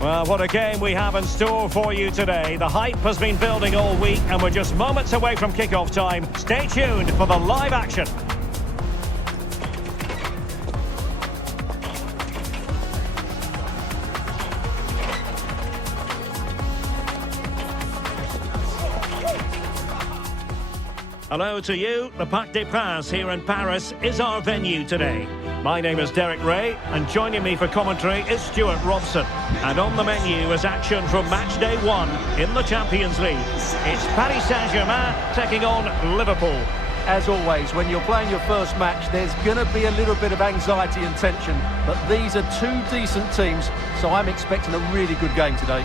Well, what a game we have in store for you today. The hype has been building all week and we're just moments away from kick-off time. Stay tuned for the live action. Hello to you. The Parc des Princes here in Paris is our venue today. My name is Derek Ray, and joining me for commentary is Stuart Robson. And on the menu is action from match day 1 in the Champions League. It's Paris Saint-Germain taking on Liverpool. As always, when you're playing your first match, there's going to be a little bit of anxiety and tension. But these are two decent teams, so I'm expecting a really good game today.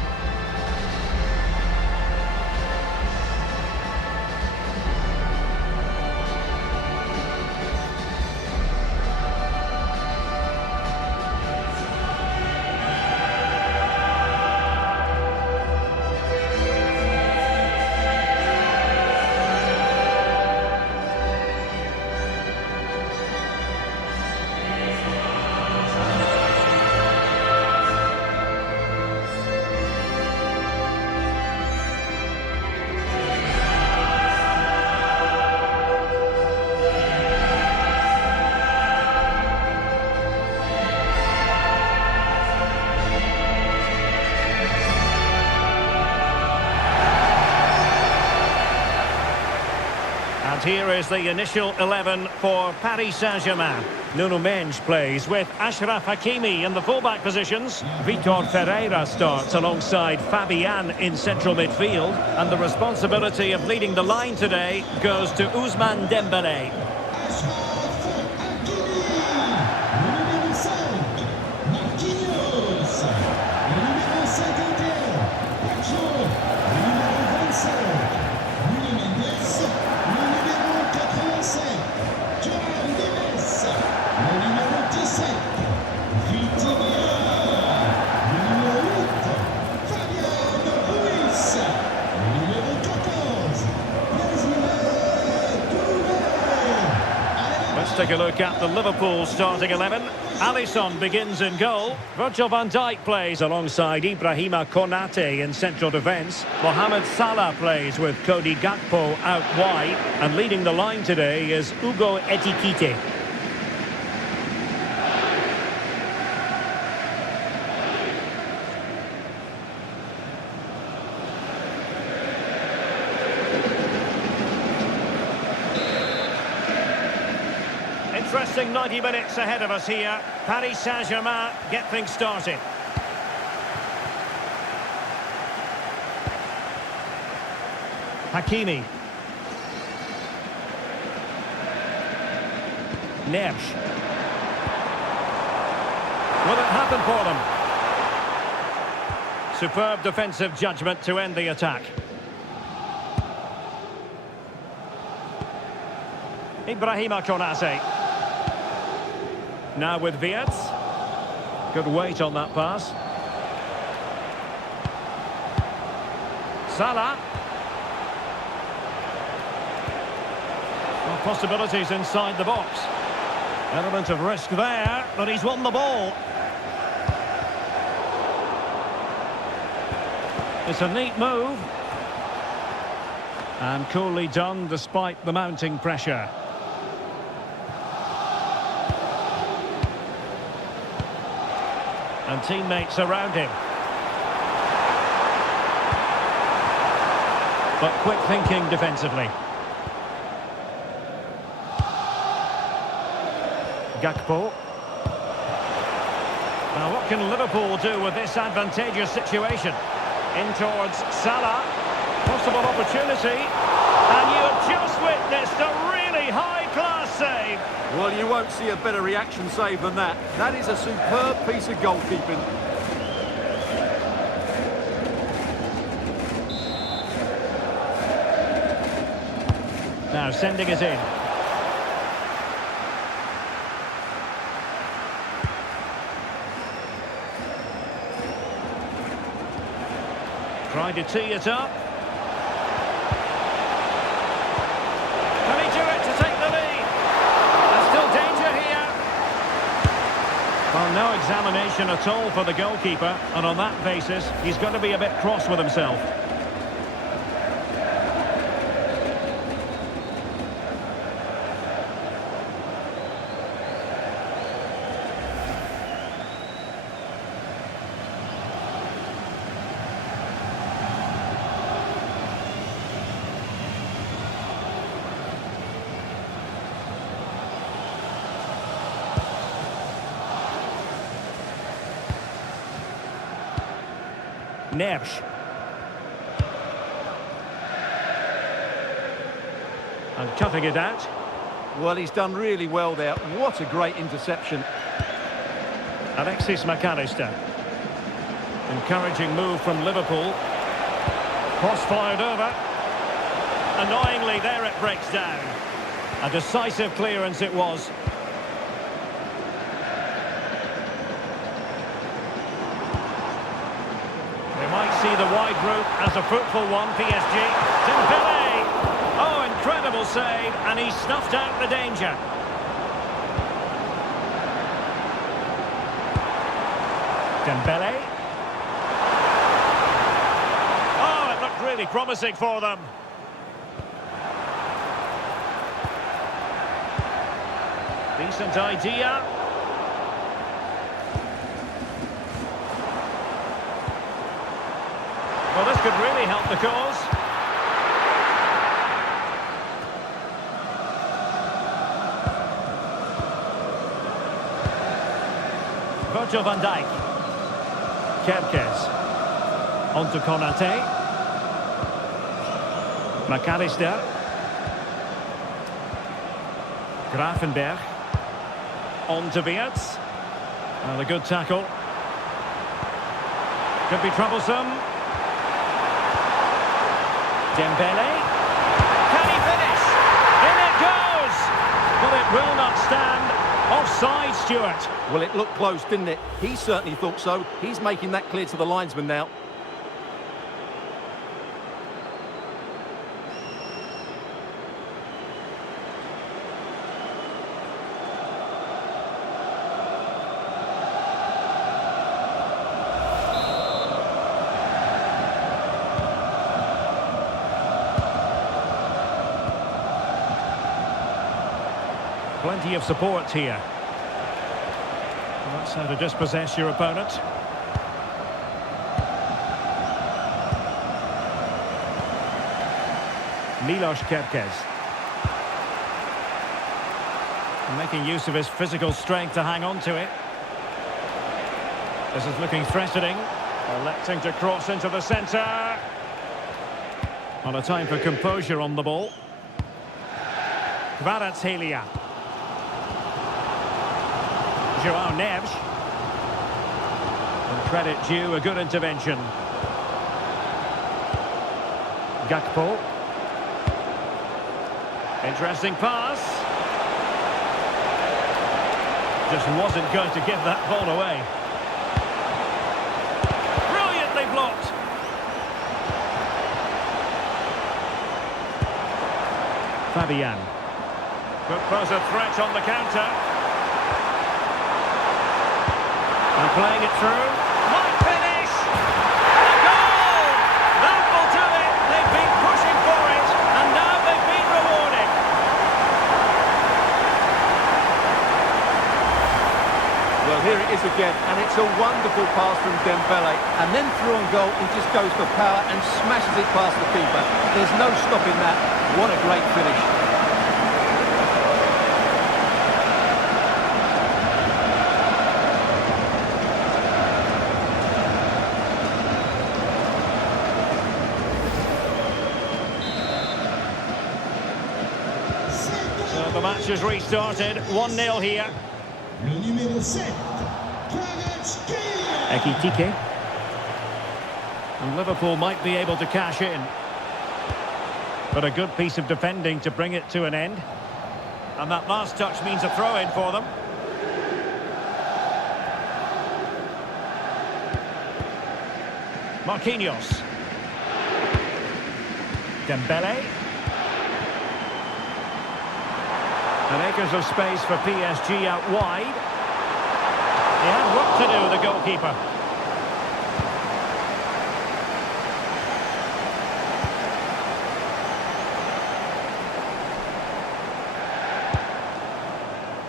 And here is the initial 11 for Paris Saint-Germain. Nuno Mendes plays with Achraf Hakimi in the fullback positions. Vitor Ferreira starts alongside Fabian in central midfield. And the responsibility of leading the line today goes to Ousmane Dembélé. Let's take a look at the Liverpool starting 11. Alisson begins in goal. Virgil van Dijk plays alongside Ibrahima Konate in central defence. Mohamed Salah plays with Cody Gakpo out wide. And leading the line today is Hugo Ekitike. Interesting 90 minutes ahead of us here. Paris Saint-Germain get things started. Hakimi. Neves. Will it happen for them? Superb defensive judgment to end the attack. Ibrahima Konate. Now with Viets. Good weight on that pass. Salah. Well, possibilities inside the box. Element of risk there, but he's won the ball. It's a neat move. And coolly done despite the mounting pressure. And teammates around him. But quick thinking defensively. Gakpo. Now what can Liverpool do with this advantageous situation? In towards Salah. Possible opportunity. And you have just witnessed a really high-class save. Well, you won't see a better reaction save than that. That is a superb piece of goalkeeping. Now sending it in. Trying to tee it up. Can he do it to take the lead? There's still danger here. Van no examination at all for the goalkeeper, and on that basis, he's going to be a bit cross with himself. Neves. And cutting it out. Well, he's done really well there. What a great interception. Alexis McAllister. Encouraging move from Liverpool. Cross fired over. Annoyingly, there it breaks down. A decisive clearance it was. See the wide route as a fruitful one. PSG. Dembele. Oh, incredible save, and he snuffed out the danger. Dembele. Oh, it looked really promising for them. Decent idea. Well, this could really help the cause. Virgil van Dijk. Kerkez. On to Konate. McAllister. Gravenberch. On to Weerts. Well, a good tackle. Could be troublesome. Dembele. Can he finish? In it goes! But it will not stand. Offside, Stuart. Well, it looked close, didn't it? He certainly thought so. He's making that clear to the linesman now. Plenty of support here. That's how to dispossess your opponent. Milos Kerkez. Making use of his physical strength to hang on to it. This is looking threatening. Electing to cross into the centre. On a time for composure on the ball. Kvaratskhelia. Joao Neves. And credit due, a good intervention. Gakpo. Interesting pass. Just wasn't going to give that ball away. Brilliantly blocked. Fabian. Could pose a threat on the counter. And playing it through. Might finish! And a goal! That will do it! They've been pushing for it, and now they've been rewarded. Well, here it is again, and it's a wonderful pass from Dembele. And then through on goal, he just goes for power and smashes it past the keeper. There's no stopping that. What a great finish. The match has restarted, 1-0 here. Le numéro 7, Ekitike. And Liverpool might be able to cash in. But a good piece of defending to bring it to an end. And that last touch means a throw-in for them. Marquinhos. Dembele. And acres of space for PSG out wide. He had work to do, the goalkeeper.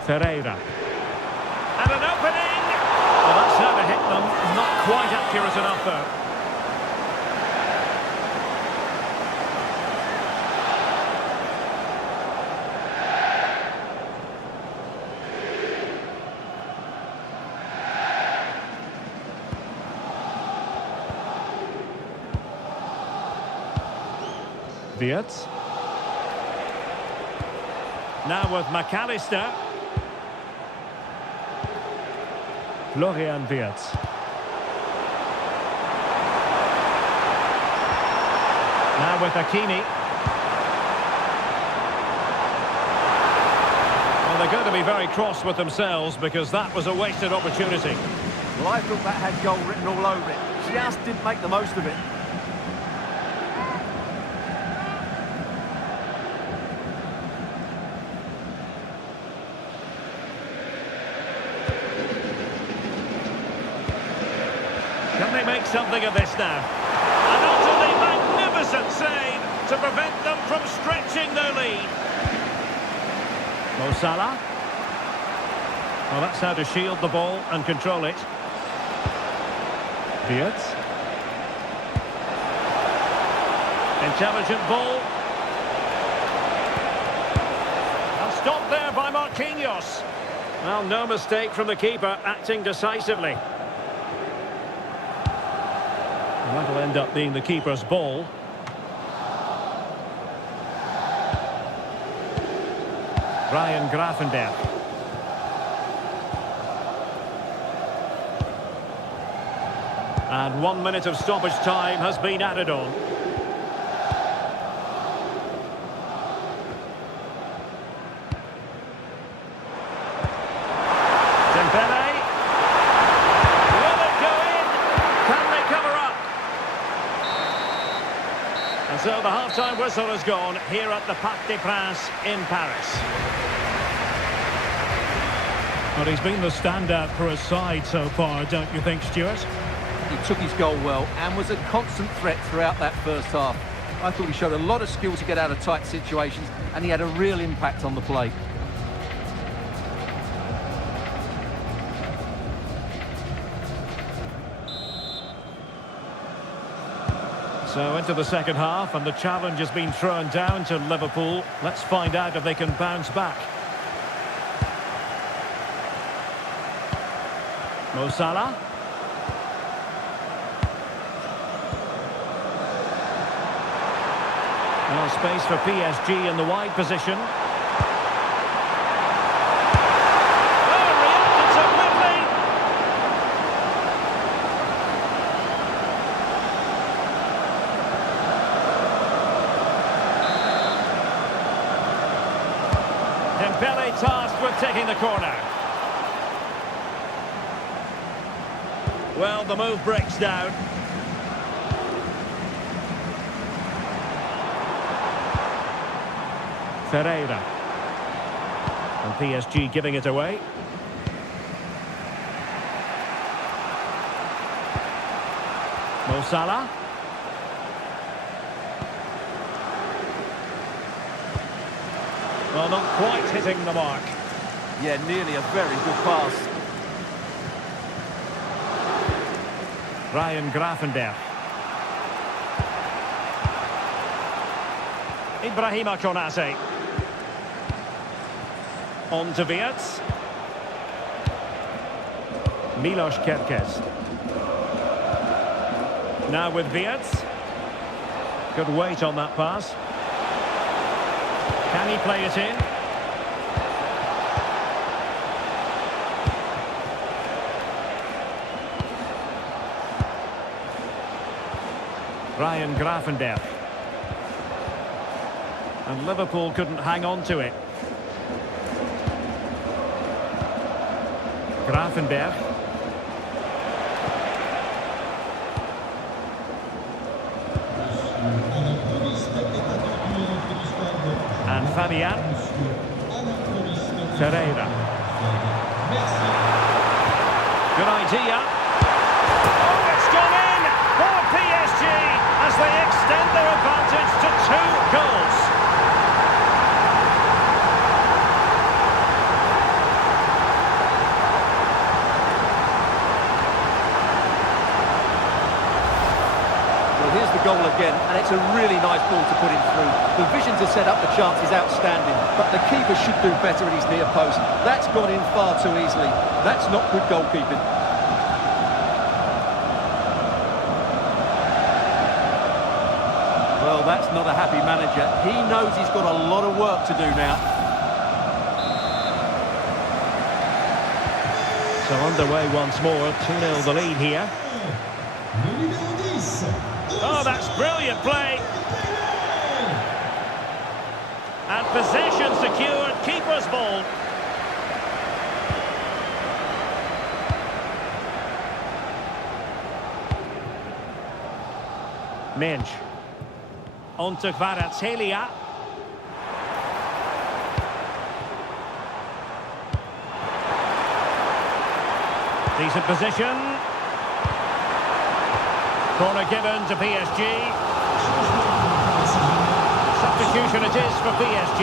Ferreira. And an opening! Well, that's how to hit them. Not quite accurate enough, though. Wirtz. Now with McAllister. Florian Wirtz. Now with Hakimi. Well, they're going to be very cross with themselves because that was a wasted opportunity. Well, I thought that had goal written all over it. Just didn't make the most of it. Can they make something of this now? An utterly magnificent save to prevent them from stretching their lead. Mo Salah. Well, that's how to shield the ball and control it. Wirtz. Intelligent ball. And stopped there by Marquinhos. Well, no mistake from the keeper, acting decisively. That'll end up being the keeper's ball. Ryan Gravenberch. And 1 minute of stoppage time has been added on. Dembele. Will it go in? Can they cover up? And so the half-time whistle has gone here at the Parc des Princes in Paris. Well, he's been the standout for his side so far, don't you think, Stuart? He took his goal well and was a constant threat throughout that first half. I thought he showed a lot of skill to get out of tight situations, and he had a real impact on the play. So into the second half, and the challenge has been thrown down to Liverpool. Let's find out if they can bounce back. Mo Salah. Now space for PSG in the wide position. Oh, reacted so quickly! Dembele tasked with taking the corner. Well, the move breaks down. Ferreira. And PSG giving it away. Mo Salah. Well, not quite hitting the mark. Yeah, nearly a very good pass. Ryan Gravenberch. Ibrahima Konate. On to Wirtz. Milos Kerkez. Now with Wirtz. Good weight on that pass. Can he play it in? Ryan Gravenberch. And Liverpool couldn't hang on to it. Gravenberch. And Fabian. Good idea. Oh, it's gone in for PSG as they extend their advantage to 2 goals. Well, here's the goal again, and it's a really nice ball to put him through. The vision to set up the chance is outstanding, but the keeper should do better at his near post. That's gone in far too easily. That's not good goalkeeping. Well, that's not a happy manager. He knows he's got a lot of work to do now. So underway once more, 2-0 the lead here. Oh, that's brilliant play. And possession secured, keeper's ball. Mensch. On to Kvaratskhelia. Decent position. Corner given to PSG. Substitution it is for PSG.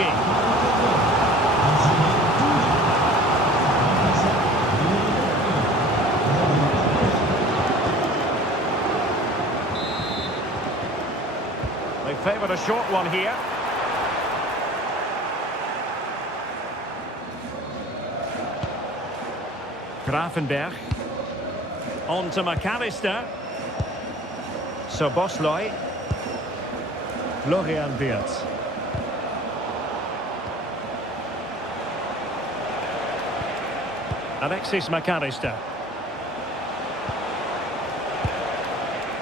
They favoured a short one here. Grafenberg. On to McAllister. Soboslai. Florian Wirtz. Alexis McAllister.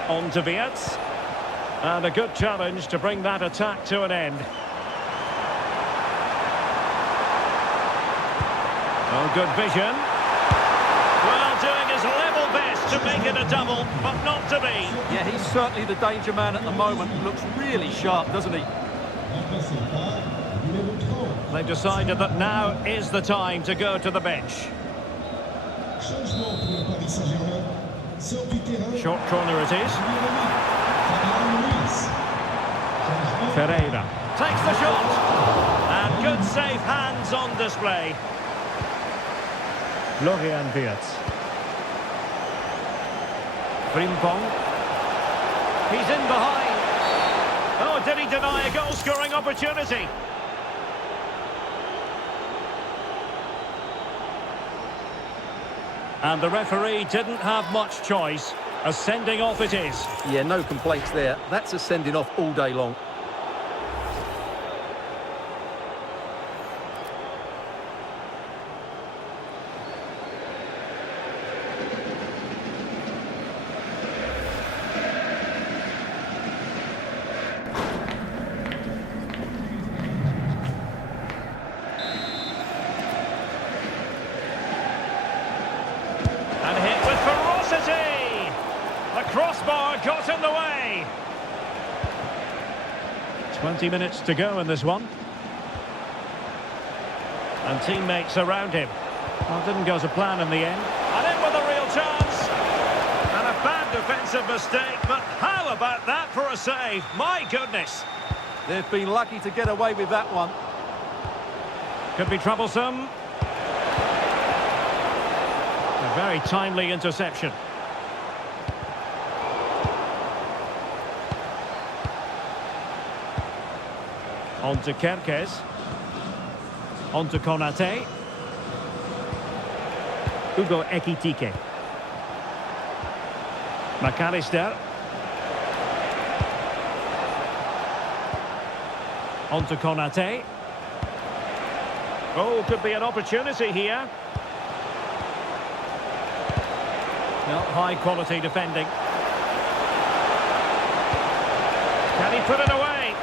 On to Wirtz. And a good challenge to bring that attack to an end. Oh, good vision. Well, doing his level best to make it a double, but not to be. Yeah, he's certainly the danger man at the moment. Looks really sharp, doesn't he? They've decided that now is the time to go to the bench. Short corner it is. Ferreira takes the shot. And good safe hands on display. Florian Wirtz. Frimpong. He's in behind. Oh, did he deny a goal-scoring opportunity? And the referee didn't have much choice. A sending off it is. Yeah, no complaints there. That's a sending off all day long. And hit with ferocity. The crossbar got in the way. 20 minutes to go in this one. And teammates around him. Well, didn't go to plan in the end. And in with a real chance. And a bad defensive mistake, but how about that for a save? My goodness. They've been lucky to get away with that one. Could be troublesome. A very timely interception. On to Kerkez. On to Konate. Hugo Ekitike. McAllister. On to Konate. Oh, could be an opportunity here. No, high quality defending. Can he put it away?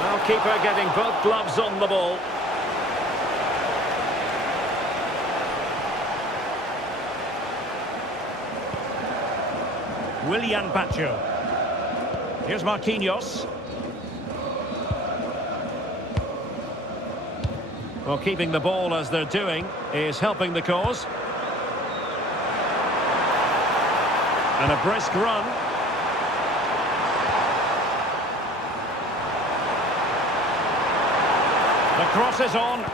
Well, keeper getting both gloves on the ball. Willian Pacho. Here's Marquinhos. Well, keeping the ball as they're doing is helping the cause. And a brisk run. The cross is on.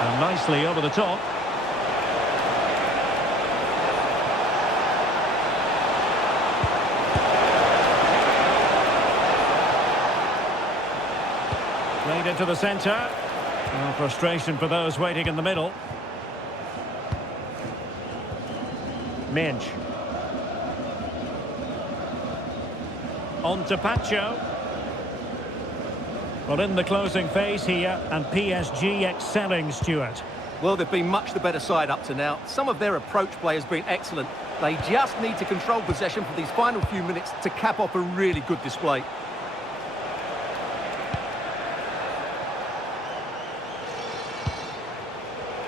And nicely over the top. Played into the centre. No frustration for those waiting in the middle. Minge. On to Pacho. Well, in the closing phase here, and PSG excelling, Stuart. Well, they've been much the better side up to now. Some of their approach play has been excellent. They just need to control possession for these final few minutes to cap off a really good display.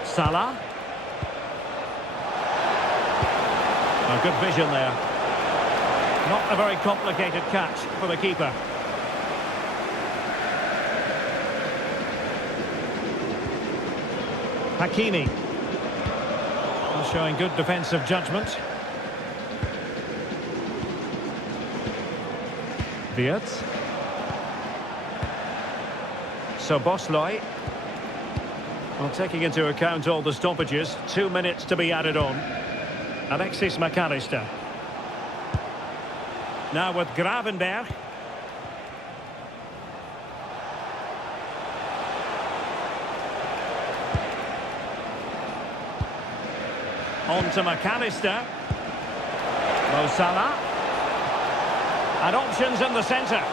Salah. Oh, good vision there. Not a very complicated catch for the keeper. Hakimi. Showing good defensive judgment. Wirtz. Soboslai. Well, taking into account all the stoppages, 2 minutes to be added on. Alexis McAllister. Now with Gravenberg. On to McAllister. Mo Salah. And options in the centre.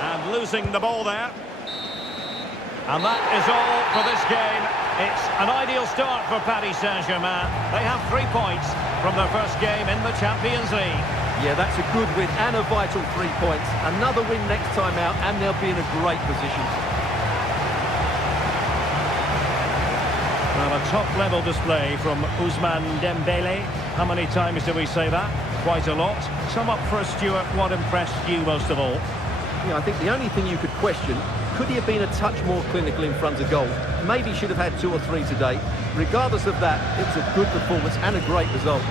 And losing the ball there. And that is all for this game. It's an ideal start for Paris Saint-Germain. They have 3 points from their first game in the Champions League. Yeah, that's a good win and a vital 3 points. Another win next time out and they'll be in a great position. Well, a top-level display from Ousmane Dembele. How many times do we say that? Quite a lot. Sum up for us, Stuart, what impressed you most of all? Yeah, I think the only thing you could question, could he have been a touch more clinical in front of goal? Maybe should have had 2 or 3 today. Regardless of that, it was a good performance and a great result.